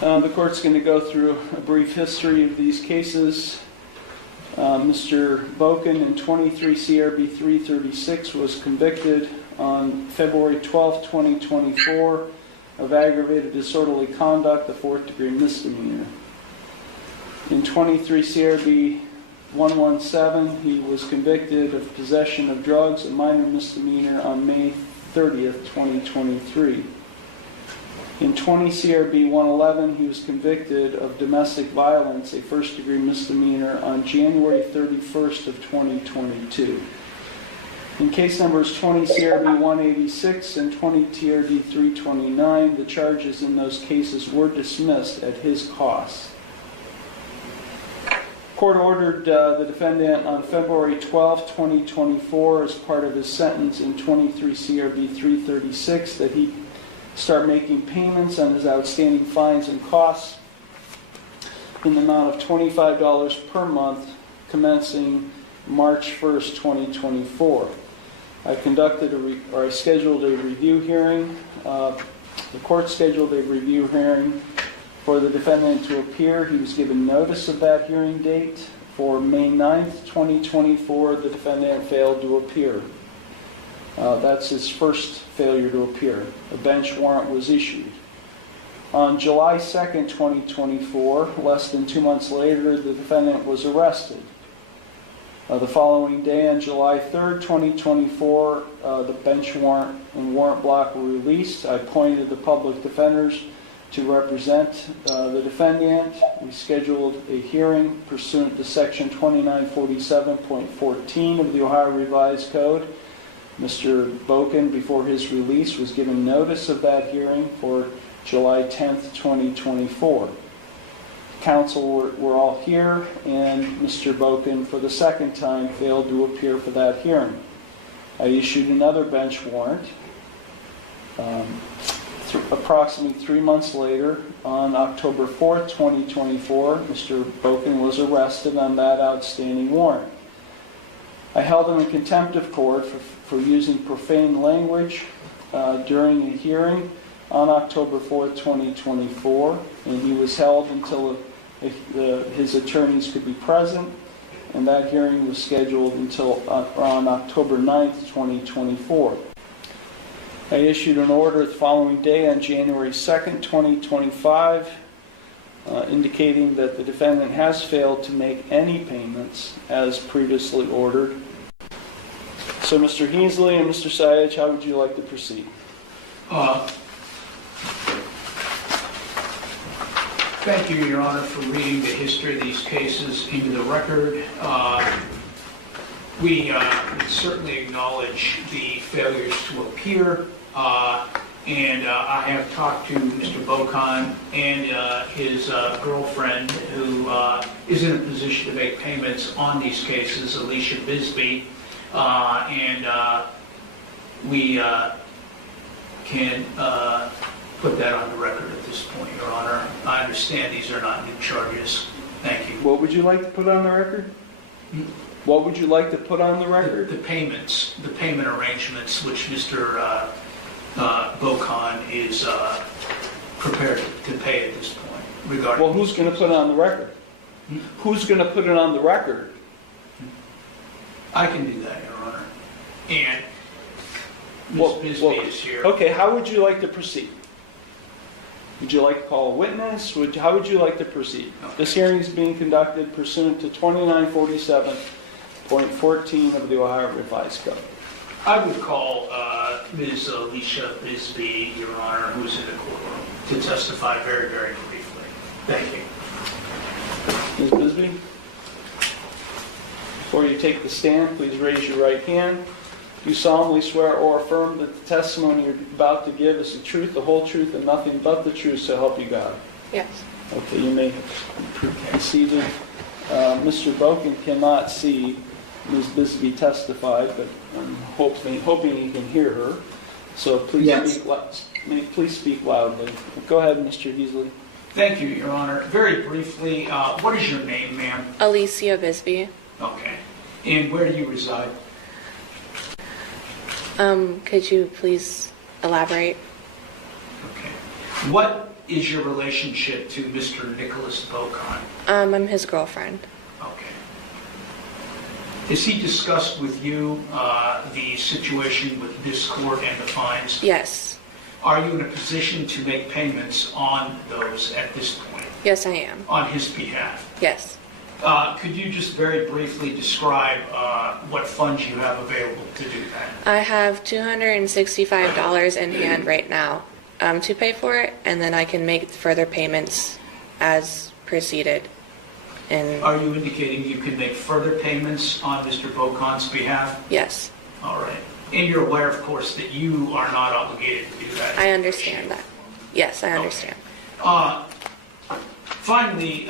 The court's going to go through a brief history of these cases. Mr. Boken in 23 CRB 336 was convicted on February 12, 2024 of aggravated disorderly conduct, the 4th degree misdemeanor. In 23 CRB 117, he was convicted of possession of drugs, a minor misdemeanor, on May 30th, 2023. In 20 CRB 111, he was convicted of domestic violence, a 1st degree misdemeanor, on January 31st of 2022. In case numbers 20 CRB 186 and 20 TRD 329, the charges in those cases were dismissed at his cost. Court ordered the defendant on February 12, 2024, as part of his sentence in 23 CRB 336, that he start making payments on his outstanding fines and costs in the amount of $25 per month commencing March 1st, 2024. I scheduled a review hearing. The court scheduled a review hearing for the defendant to appear. He was given notice of that hearing date. For May 9th, 2024, the defendant failed to appear. That's his first failure to appear. A bench warrant was issued. On July 2nd, 2024, less than 2 months later, the defendant was arrested. The following day, on July 3rd, 2024, the bench warrant and warrant block were released. I appointed the public defenders to represent the defendant. We scheduled a hearing pursuant to Section 2947.14 of the Ohio Revised Code. Mr. Boken, before his release, was given notice of that hearing for July 10th, 2024. Counsel were all here, and Mr. Boken, for the second time, failed to appear for that hearing. I issued another bench warrant. Approximately 3 months later, on October 4th, 2024, Mr. Boken was arrested on that outstanding warrant. I held him in contempt of court for using profane language during a hearing on October 4th, 2024, and he was held until his attorneys could be present, and that hearing was scheduled until on October 9th, 2024. I issued an order the following day on January 2nd, 2025, indicating that the defendant has failed to make any payments as previously ordered. So, Mr. Heasley and Mr. Sayage, how would you like to proceed? Thank you, Your Honor, for reading the history of these cases into the record. We certainly acknowledge the failures to appear, and I have talked to Mr. Boken and his girlfriend, who is in a position to make payments on these cases, Alicia Bisbee, and we can put that on the record at this point, Your Honor. I understand these are not new charges. Thank you. What would you like to put on the record? What would you like to put on the record? The payments, the payment arrangements, which Mr. Boken is prepared to pay at this point regarding. Well, who's going to put it on the record? Who's going to put it on the record? I can do that, Your Honor. And Ms. Bisbee is here. Okay, how would you like to proceed? Would you like to call a witness? How would you like to proceed? Okay. This hearing is being conducted pursuant to 2947.14 of the Ohio Revised Code. I would call Ms. Alicia Bisbee, Your Honor, who is in the courtroom, to testify very, very briefly. Thank you. Ms. Bisbee? Before you take the stand, please raise your right hand. Do you solemnly swear or affirm that the testimony you're about to give is the truth, the whole truth, and nothing but the truth, so help you God? Yes. Okay, you may be seated. Mr. Boken cannot see Ms. Bisbee testify, but I'm hoping he can hear her. So please, yes. Please speak loudly. Go ahead, Mr. Heasley. Thank you, Your Honor. Very briefly, what is your name, ma'am? Alicia Bisbee. Okay. And where do you reside? Could you please elaborate? Okay. What is your relationship to Mr. Nicholas Bocon? I'm his girlfriend. Okay. Has he discussed with you the situation with this court and the fines? Yes. Are you in a position to make payments on those at this point? Yes, I am. On his behalf? Yes. Could you just very briefly describe what funds you have available to do that? I have $265 in hand right now to pay for it, and then I can make further payments as proceeded. And Are you indicating you can make further payments on Mr. Bocon's behalf? yes, All right. And you're aware, of course, that you are not obligated to do that. I understand that. Yes, I understand. Finally,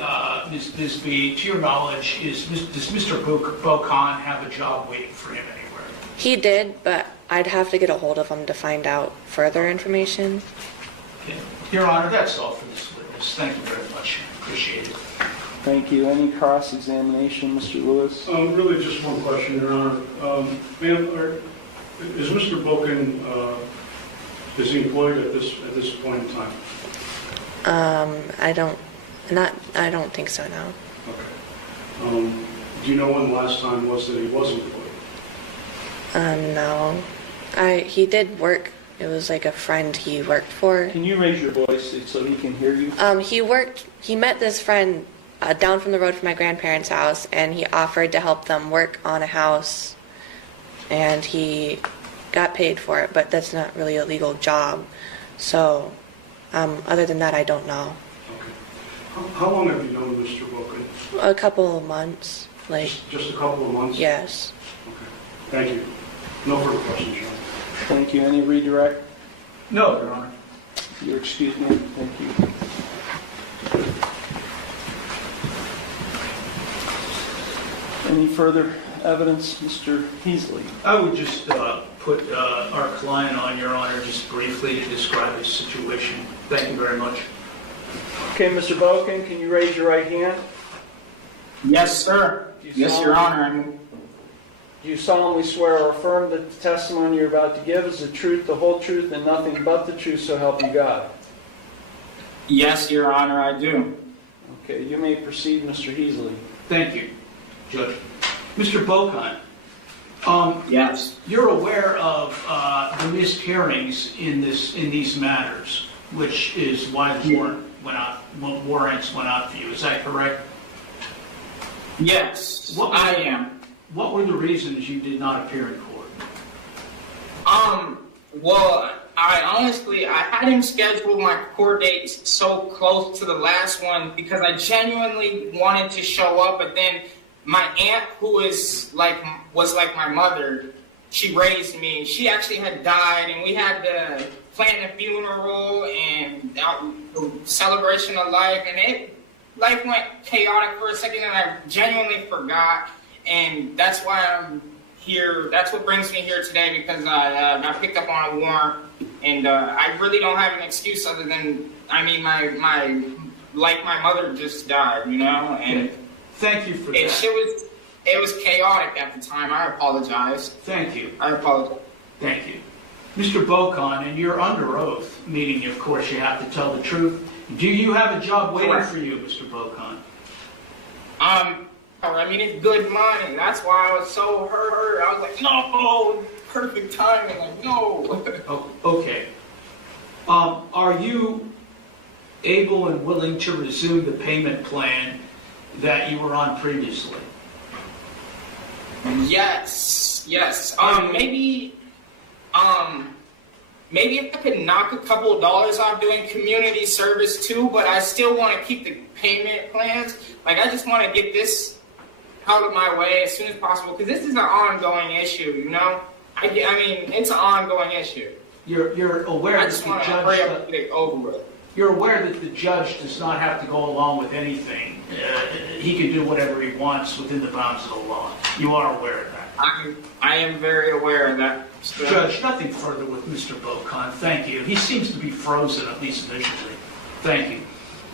Ms. Bisbee, to your knowledge, does Mr. Bocon have a job waiting for him anywhere? He did, but I'd have to get a hold of him to find out further information. Okay. Your Honor, that's all for this witness. Thank you very much. Appreciate it. Thank you. Any cross-examination, Mr. Lewis? Really just one question, Your Honor. Ma'am, is Mr. Bocon, is he employed at this point in time? I don't think so, no. Okay. Do you know when the last time was that he was employed? No. He did work. It was like a friend he worked for. Can you raise your voice so he can hear you? He met this friend down from the road from my grandparents' house, and he offered to help them work on a house, and he got paid for it, but that's not really a legal job. So, other than that, I don't know. Okay. How long have you known Mr. Bocon? A couple of months, like, Just a couple of months? yes. Okay. Thank you. No further questions, Your Honor. Thank you. Any redirect? No, Your Honor. Your excuse me. Thank you. Any further evidence, Mr. Heasley? I would just put our client on, Your Honor, just briefly to describe his situation. Thank you very much. Okay, Mr. Bocon, can you raise your right hand? Yes, sir. Yes, Your Honor. Do you solemnly swear or affirm that the testimony you're about to give is the truth, the whole truth, and nothing but the truth, so help you God? Yes, Your Honor, I do. Okay, you may proceed, Mr. Heasley. Thank you, Judge. Mr. Bocon, Yes. you're aware of the missed hearings in these matters, which is why the warrants went out for you. Is that correct? Yes, What- I am. What were the reasons you did not appear in court? Well, I hadn't scheduled my court dates so close to the last one because I genuinely wanted to show up, but then my aunt, who was like my mother, she raised me. She actually had died, and we had to plan the funeral and the celebration of life, and life went chaotic for a second, and I genuinely forgot, and that's why I'm here. That's what brings me here today, because I picked up on a warrant, and I really don't have an excuse other than, my mother just died, you know, and Thank you for that. it was chaotic at the time. I apologize. Thank you. I apologize. Thank you. Mr. Bocon, and you're under oath, meaning, of course, you have to tell the truth. Do you have a job waiting Correct. for you, Mr. Bocon? It's good money. That's why I was so hurt. I was like, no, perfect timing. Like, no. Oh, okay. Are you able and willing to resume the payment plan that you were on previously? Yes. Maybe if I could knock a couple of dollars off doing community service too, but I still want to keep the payment plans. Like, I just want to get this out of my way as soon as possible, because this is an ongoing issue, you know? It's an ongoing issue. You're aware I that just the want to hurry up and judge... get it over with. You're aware that the judge does not have to go along with anything. He can do whatever he wants within the bounds of the law. You are aware of that. I am very aware of that. Judge, nothing further with Mr. Bocon. Thank you. He seems to be frozen, at least initially. Thank you.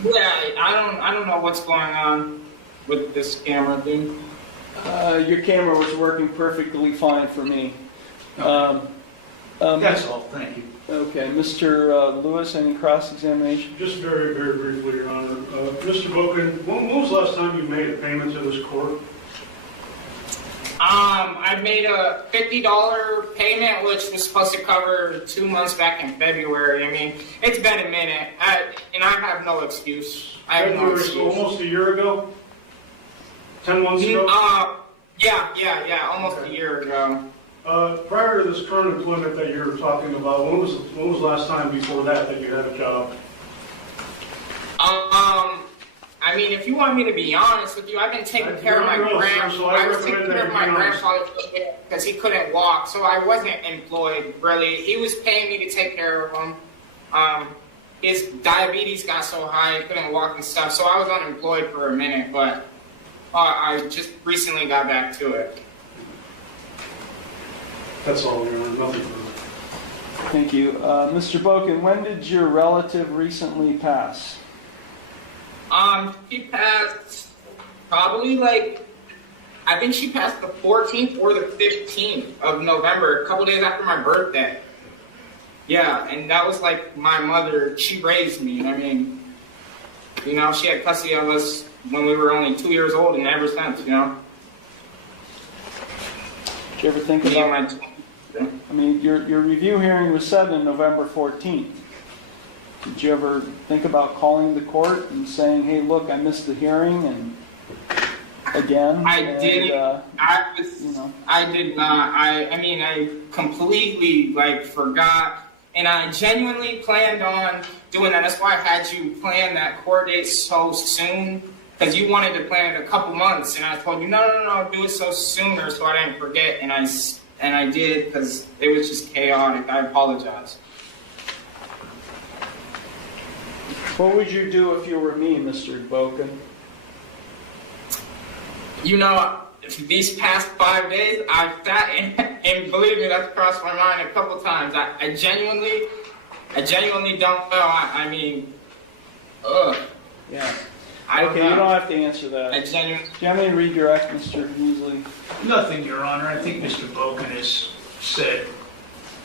Yeah, I don't know what's going on with this camera thing. Your camera was working perfectly fine for me. That's all, thank you. Okay, Mr. Lewis, any cross-examination? Just very, very briefly, Your Honor. Mr. Boken, when was the last time you made a payment to this court? I made a $50 payment, which was supposed to cover 2 months back in February. I mean, it's been a minute, and I have no excuse. I have no February, excuse. so almost a year ago? 10 months ago? Yeah, almost a year ago. Prior to this current employment that you're talking about, when was the last time before that you had a job? I mean, if you want me to be honest with you, I've been taking care of my grandfather. I was taking care of my grandfather because he couldn't walk, so I wasn't employed, really. He was paying me to take care of him. His diabetes got so high, he couldn't walk and stuff, so I was unemployed for a minute, but I just recently got back to it. That's all, Your Honor, nothing further. Thank you. Mr. Boken, when did your relative recently pass? She passed probably I think she passed the 14th or the 15th of November, a couple days after my birthday. Yeah, and that was my mother. She raised me. I mean, she had custody of us when we were only 2 years old and ever since, Did you ever think about, I mean, your review hearing was set on November 14th. Did you ever think about calling the court and saying, hey, look, I missed the hearing, and again? I did. I did not. I mean, I completely forgot, and I genuinely planned on doing that. That's why I had you plan that court date so soon, because you wanted to plan it a couple months, and I told you, no, do it so sooner so I didn't forget, and I did, because it was just chaotic. I apologize. What would you do if you were me, Mr. Boken? These past 5 days, I've sat and believe me, that's crossed my mind a couple times. I genuinely don't know. I mean, ugh. Yeah. Okay, you don't have to answer that. I genuinely. Do you have any redirect, Mr. Beasley? Nothing, Your Honor. I think Mr. Boken has said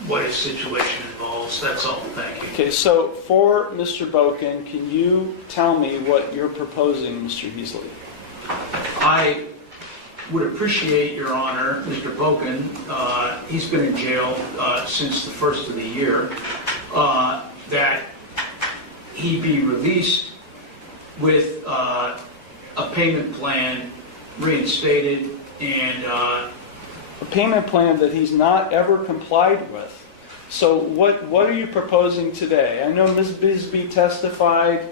what his situation involves. That's all. Thank you. Okay, so for Mr. Boken, can you tell me what you're proposing, Mr. Beasley? I would appreciate, Your Honor, Mr. Boken, he's been in jail since the first of the year, that he be released with a payment plan reinstated and a payment plan that he's not ever complied with. So what are you proposing today? I know Ms. Bisbee testified.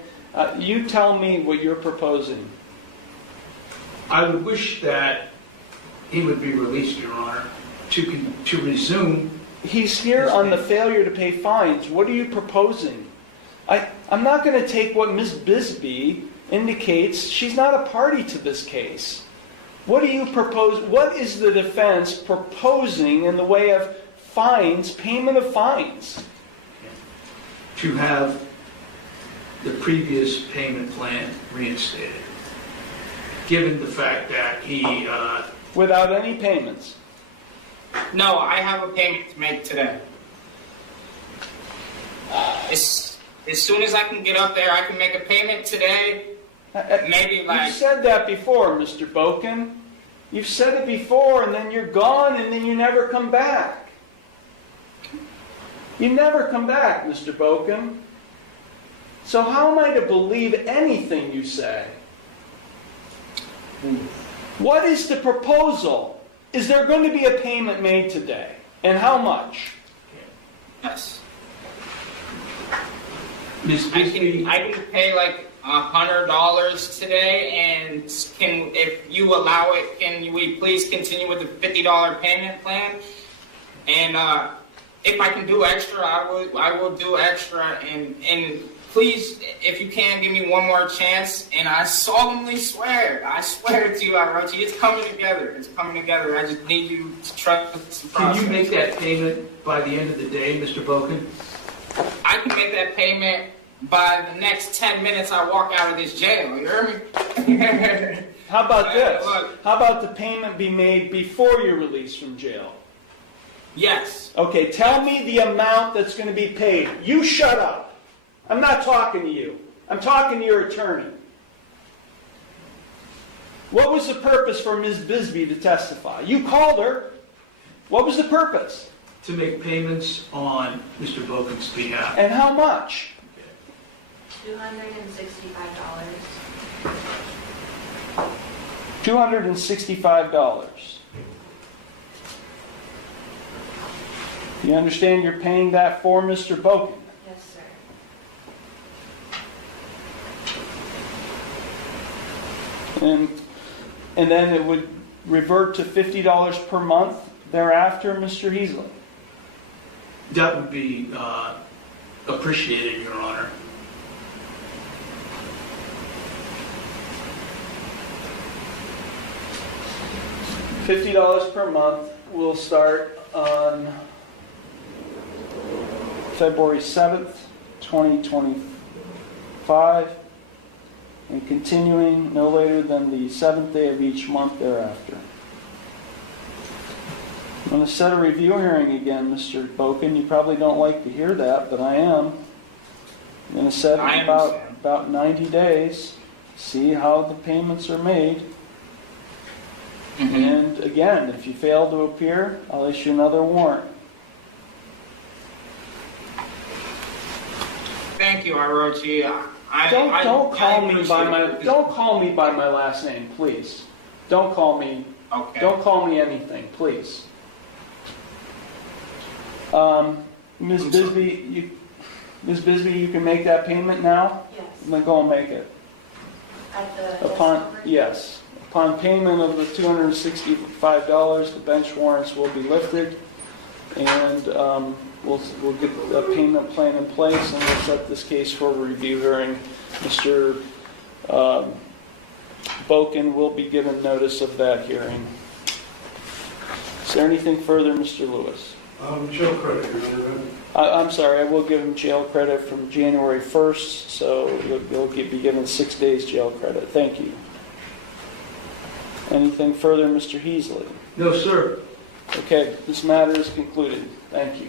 You tell me what you're proposing. I would wish that he would be released, Your Honor, to resume. He's here on the failure to pay fines. What are you proposing? I'm not going to take what Ms. Bisbee indicates. She's not a party to this case. What do you propose? What is the defense proposing in the way of fines, payment of fines? To have the previous payment plan reinstated, given the fact that he... Without any payments? No, I have a payment to make today. As soon as I can get up there, I can make a payment today. Maybe You've said that before, Mr. Boken. You've said it before, and then you're gone, and then you never come back. You never come back, Mr. Boken. So how am I to believe anything you say? What is the proposal? Is there going to be a payment made today? And how much? Yes. Ms. I Bisbee, can pay $100 today, and if you allow it, can we please continue with the $50 payment plan? And if I can do extra, I will do extra. And please, if you can, give me one more chance. And I solemnly swear, to you, I wrote you, it's coming together. It's coming together. I just need you to trust the process. can you make that payment by the end of the day, Mr. Boken? I can make that payment by the next 10 minutes I walk out of this jail. You hear me? How about this? Look. How about the payment be made before you're released from jail? Yes. Okay, tell me the amount that's going to be paid. You shut up. I'm not talking to you. I'm talking to your attorney. What was the purpose for Ms. Bisbee to testify? You called her. What was the purpose? To make payments on Mr. Boken's behalf. And how much? $265. $265. You understand you're paying that for Mr. Boken? Yes, sir. And then it would revert to $50 per month thereafter, Mr. Heasley? That would be appreciated, Your Honor. $50 per month will start on February 7th, 2025, and continuing no later than the 7th day of each month thereafter. I'm going to set a review hearing again, Mr. Boken. You probably don't like to hear that, but I am. I'm going to set it in about 90 days, see how the payments are made. And again, if you fail to appear, I'll issue another warrant. Thank you, Orochi. Don't call me by my last name, please. Don't call me. Okay. Don't call me anything, please. Ms. Bisbee, you can make that payment now. Yes. Then go and make it. At the Upon payment of the $265, the bench warrants will be lifted, and we'll get a payment plan in place, and we'll set this case for a review hearing. Mr. Boken will be given notice of that hearing. Is there anything further, Mr. Lewis? Jail credit, Your Honor. I'm sorry, I will give him jail credit from January 1st, so you'll be given 6 days jail credit. Thank you. Anything further, Mr. Heasley? No, sir. Okay, this matter is concluded. Thank you.